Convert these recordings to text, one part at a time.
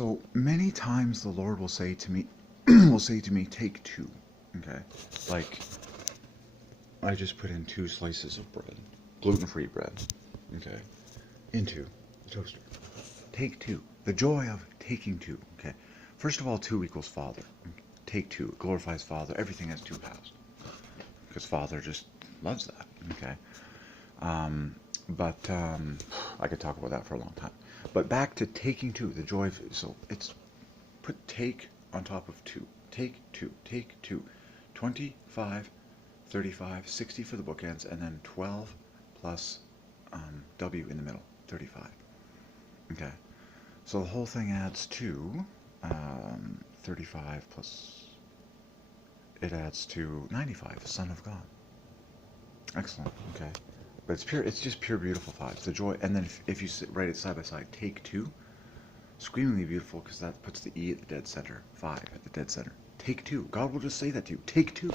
So many times the Lord will say to me, take two. Okay, like I just put in 2 slices of bread, gluten-free bread. Okay, into the toaster. Take 2. The joy of taking 2. Okay, first of all, 2 equals Father. Take 2. It glorifies Father. Everything has 2 halves because Father just loves that. Okay, but I could talk about that for a long time. But back to taking 2, the joy of, so it's put take on top of 2. Take 2, take 2. 25, 35, 60 for the bookends, and then 12 plus W in the middle, 35. Okay, so the whole thing adds to 35 plus, it adds to 95, Son of God. Excellent, okay. But it's pure, it's just pure beautiful vibes. The joy, and then if you write it side by side, take 2, screamingly beautiful, because that puts the E at the dead center, 5 at the dead center. Take 2. God will just say that to you. Take 2.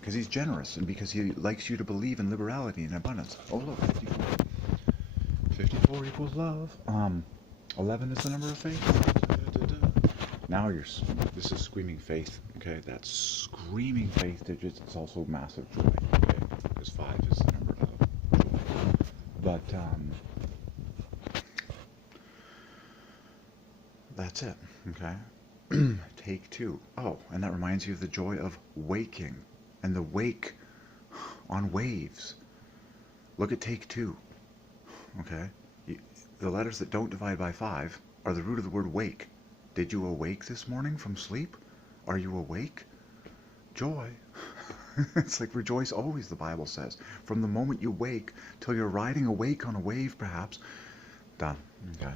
Because he's generous and because he likes you to believe in liberality and abundance. Oh, look, 54. 54 equals love. 11 is the number of faith. Now this is screaming faith. Okay, that's screaming faith digits. It's also massive joy. Okay, because 5 is the number of joy. But, that's it. Okay. Take 2. Oh, and that reminds you of the joy of waking and the wake on waves. Look at take 2. Okay, the letters that don't divide by 5 are the root of the word wake. Did you awake this morning from sleep? Are you awake? Joy. It's like rejoice always, the Bible says. From the moment you wake till you're riding awake on a wave, perhaps. Done. Okay.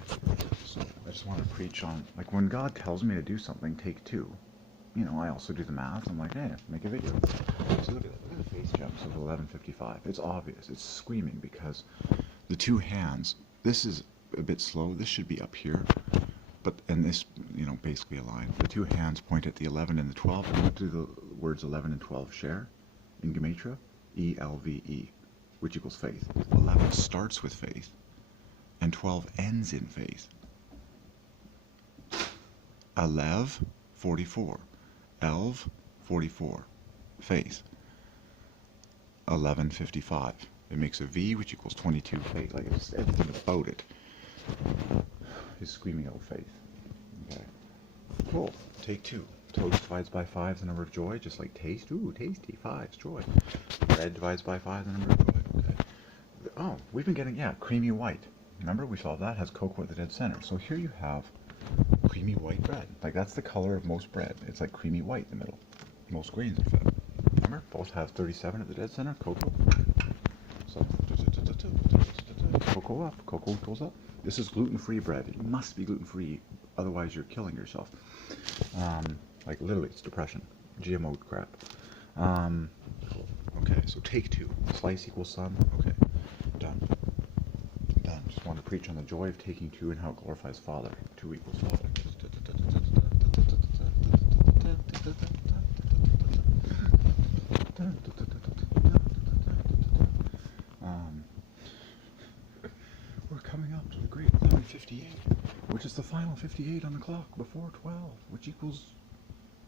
So I just want to preach on, like, when God tells me to do something, take 2. You know, I also do the math. I'm like, hey, make a video. So look at the face jumps of 11:55. It's obvious. It's screaming because the 2 hands. This is a bit slow. This should be up here, but and this, you know, basically aligned. The 2 hands point at the 11 and the 12. And what do the words 11 and 12 share in Gematria? ELVE, which equals faith. 11 starts with faith, and 12 ends in faith. 11, 44. Elv, 44. Faith. 11:55. It makes a V, which equals 22. Faith. Like, it's everything about it is screaming out faith. Okay. Cool. Take 2. Toast divides by 5 the number of joy, just like taste. Ooh, tasty. 5's joy. Bread divides by 5 the number of joy. Okay. Oh, we've been getting, yeah, creamy white. Remember, we saw that has cocoa at the dead center. So here you have creamy white bread. Like, that's the color of most bread. It's like creamy white in the middle. Most grains are fed. Remember, both have 37 at the dead center, cocoa. So, cocoa up, cocoa goes up. This is gluten-free bread. It must be gluten-free, otherwise you're killing yourself. Like, literally, it's depression. GMO crap. Okay, so take 2. Slice equals sum. Okay, done. Done. Just want to preach on the joy of taking 2 and how it glorifies Father. 2 equals Father. We're coming up to the great 11:58, which is the final 58 on the clock before 12, which equals,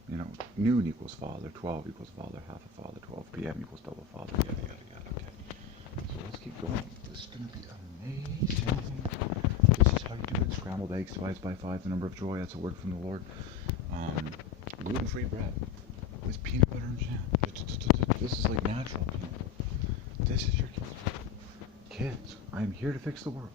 you know, noon equals Father, 12 equals Father, half a Father, 12 p.m. equals double Father, yada, yada, yada. Okay. So let's keep going. This is going to be amazing. This is how you do it. Scrambled eggs divides by 5 the number of joy. That's a word from the Lord. Gluten-free bread with peanut butter and jam. This is like natural peanut. This is your kids. Kids, I'm here to fix the world.